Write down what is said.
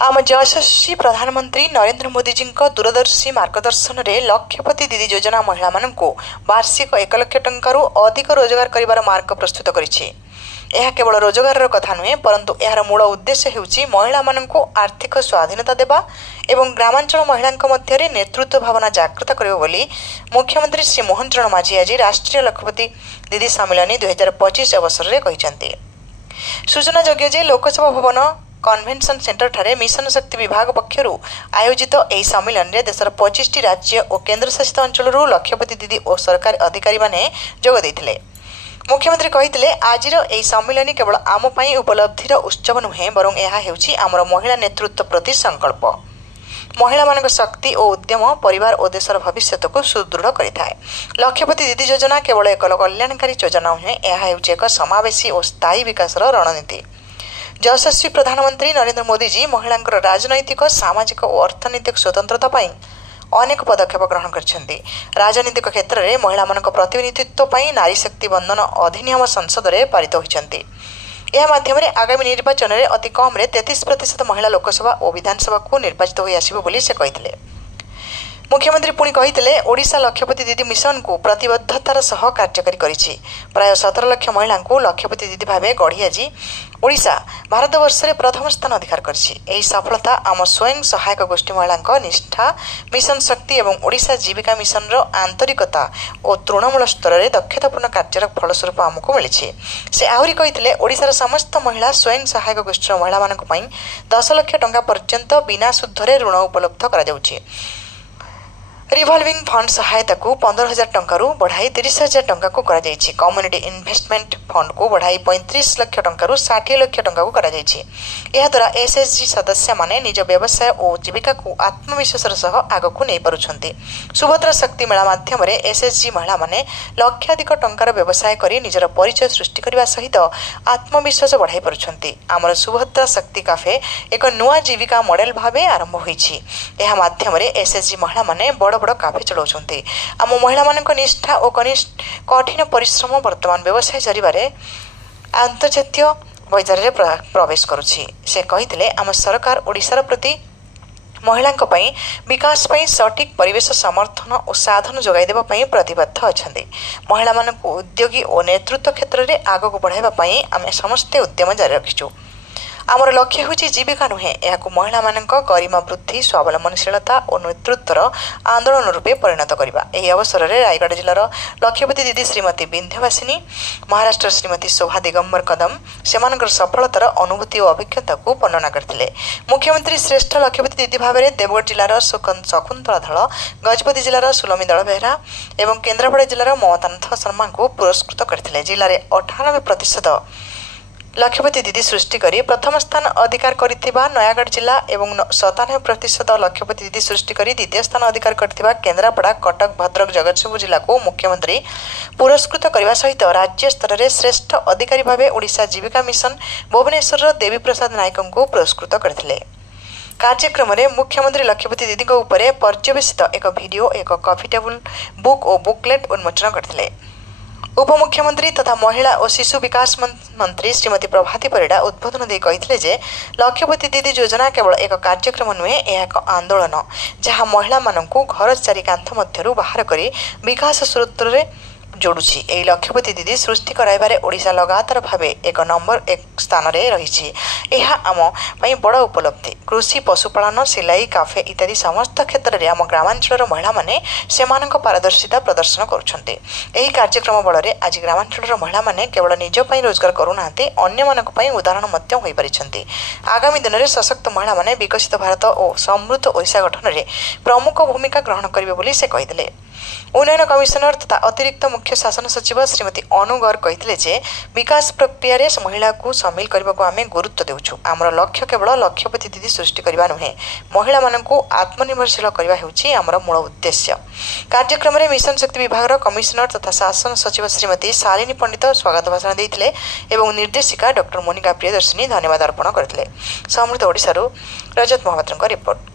आम यशस्वी प्रधानमंत्री नरेंद्र मोदी जी दूरदर्शी मार्गदर्शन में लक्षपति दीदी योजना महिला मानक वार्षिक 1 लाख टंकार अधिक रोजगार कर मार्ग प्रस्तुत करिछि। यह केवल रोजगार कथा नुहे परंतु यार मूल उद्देश्य हेउछि महिला मानक आर्थिक स्वाधीनता देवा एवं ग्रामांचल महिला मध्य नेतृत्व भावना जागृत करियो बोली मुख्यमंत्री श्री मोहन चरण माझी आज राष्ट्रीय लक्षपति दीदी सम्मेलन 2025 अवसर में कहिसेंति। सूचना योग्य जे लोकसभा भवन कन्वेंशन सेंटर ठारे मिशन शक्ति विभाग पक्षर आयोजित यह सम्मेलन में देशर 25 राज्य और केन्द्र शासित अंचल लक्षपति दीदी और सरकारी अधिकारी माने जोग देथिले। मुख्यमंत्री कहिथिले आजिर यह सम्मेलन केवल आम पई उपलब्धिर उत्सव नुहे बरं यह हेउछि आमर महिला नेतृत्व प्रति संकल्प। महिला मानक शक्ति और उद्यम परिवार और देशर भविष्य को सुदृढ़ करिथाए। लक्षपति दीदी योजना केवल एक कल्याणकारी योजना नुहे, यह हेउछि एक समावेशी और स्थायी विकास रणनीति। यशस्वी प्रधानमंत्री नरेंद्र मोदी जी महिला राजनैतिक सामाजिक और अर्थनैतिक स्वतंत्रता पाई अनेक पदक्षेप ग्रहण करछन्ती। राजनीतिक क्षेत्र में महिला मानक प्रतिनिधित्व पाई नारी शक्ति बंधन अधिनियम संसद में पारित होइछन्ती। यह माध्यम आगामी निर्वाचन में अति कम 33% महिला लोकसभा और विधानसभा को निर्वाचित होई आसिबो बोली से कहिथिले। मुख्यमंत्री पुणी कहिथिले ओडिशा लक्षपति दीदी मिशन को प्रतिबद्धतार सह कार्यकारी करिछि। प्राय 17 लाख महिला को लक्षपति दीदी भावे गढ़ी आज ओडिशा भारतवर्ष में प्रथम स्थान अधिकार करछि। एही सफलता आम स्वयं सहायक गोष्ठी महिला निष्ठा, मिशन शक्ति एवं ओडिशा जीविका मिशन रो आंतरिकता और तृणमूल स्तर में दक्षतापूर्ण कार्यर फलस्वरूप आमको मिली। से आहरी कहिथिले ओडिशार समस्त महिला स्वयं सहायक गोष्ठी महिला मानक पई 10 लाख टंका पर्यंत बिना सुधरे ऋण उपलब्ध करा जाउछि। रिवॉल्विंग फंड सहायता को 15,000 टंकार बढ़ाई 30,000 टंका को करा जायछि। कम्युनिटी इन्वेस्टमेंट फंड को बढ़ाई 35 लाख टंकार 60 लाख टंका को करा जायछि। यह द्वारा एसएचजी सदस्य माने निज व्यवसाय और जीविका को आत्मविश्वासर सह आगको नहीं पारुछन्ति। सुभद्रा शक्ति मेला माध्यम रे एसएचजी महिला माने लक्षाधिक टंकार व्यवसाय करी निजर परिचय सृष्टि करबा सहित आत्मविश्वास बढ़ाई पारुछन्ति। आमर सुभद्रा शक्ति काफे एक नुआ जीविका मॉडल भावे आरंभ होईछि। यह माध्यम रे एसएचजी महिला माने बड़ बड़ काफे चलाउछन्ति। आम महिला मानक निष्ठा और कठिन परिश्रम वर्तमान व्यवसाय जरिबारे अंतर्जातीय बजार में प्रवेश करुछि। से कहिथिले आम सरकार ओडिशार प्रति महिला विकास पई सठिक परिवेश समर्थन और साधन जोगाई देबा पई प्रतिबद्ध अछन्ति। महिला मानक उद्योगी और नेतृत्व क्षेत्र में आगक बढ़ाइबा पई आमे समस्ते उद्यम जारी रखिछु। आमर लक्ष्य होछि जीविका नुहे, यह महिला मानक गरिमा वृद्धि, स्वावलंबनशीलता और नेतृत्वर आंदोलन रूपे परिणत करबा। एही अवसर में रायगढ़ जिलार लक्षपति दीदी श्रीमती विंध्यवासिनी, महाराष्ट्र श्रीमती शोभा दिगंबर कदम सेमानकर सफलतार अनुभूति और अभिज्ञता को वर्णना करथिले। मुख्यमंत्री श्रेष्ठ लक्षपति दीदी भाव में देवगढ़ जिलार शकुंतला धल, गजपति जिलार सुलमी दल बेहरा एवं केन्द्रापड़ा जिलार ममतानाथ शर्मा को पुरस्कृत करथिले। जिले में 98% लक्षपति दीदी सृष्टि करी प्रथम स्थान अधिकार करिथिबा नयागढ़ जिला एवं 97% लक्षपति दीदी सृष्टि करी द्वितीय स्थान अधिकार करिथिबा केन्द्रापड़ा, कटक, भद्रक, जगतसिंहपुर जिला को मुख्यमंत्री पुरस्कृत करने सहित राज्य स्तर में श्रेष्ठ अधिकारी भाव ओडिशा जीविका मिशन भुवनेश्वर देवी प्रसाद नायक को पुरस्कृत करथिले। कार्यक्रम में मुख्यमंत्री लक्षपति दीदी उपरे पर्यवेसित एक वीडियो, एक कॉफी टेबल बुक और बुकलेट उन्मोचन करथिले। उपमुख्यमंत्री तथा महिला और शिशु विकास मंत्री श्रीमती प्रभाती परिडा उद्बोधन दे कहिथिले जे लक्षपति दीदी योजना केवल एक कार्यक्रम नुहे, यह एक आंदोलन जहां महिला मानकु घर चारि कांथ मध्यरु बाहर करी विकास सूत्र जोड़ुछि। एही लक्षपति दीदी सृष्टि कराइबारे ओडिशा लगातार भावे एक नंबर 1 स्थान रे रहिछि। यह आम पई बड़ उपलब्धि। कृषि, पशुपालन, सिलाई, काफे इत्यादि समस्त क्षेत्र में आम ग्रामांचल महिला माने सेमानक पारदर्शिता प्रदर्शन करुछन्ते। एही कार्यक्रम बल रे आज ग्रामांचल महिला माने केवल निज पई रोजगार करुनाहांती, अन्य मानक पई उदाहरण मध्य होई परिछन्ते। आगामी दिन में सशक्त महिला माने विकसित भारत और समृद्ध ओडिशा गठन में प्रमुख भूमिका ग्रहण करिवे बोली से कहिथिले। उन्नयन कमिशनर तथा अतिरिक्त मुख्य शासन सचिव श्रीमती अनु गौर कहिथिले जे विकास प्रक्रिया रे महिला को शामिल करबा को आमे गुरुत्व देउछु। आमर लक्ष्य केवल लक्षपति दीदी सृष्टि करबा नुहे, महिला मानकु आत्मनिर्भरशील करबा हेउछि आमर मूल उद्देश्य। कार्यक्रम में मिशन शक्ति विभाग कमिशनर तथा शासन सचिव श्रीमती शालिनी पंडित स्वागत भाषण देइथिले एवं निर्देशिका डॉक्टर मोनिका प्रियदर्शिनी धन्यवाद अर्पण करथिले। समृद्ध ओडिशारू रजत महापात्रଙ୍କ रिपोर्ट।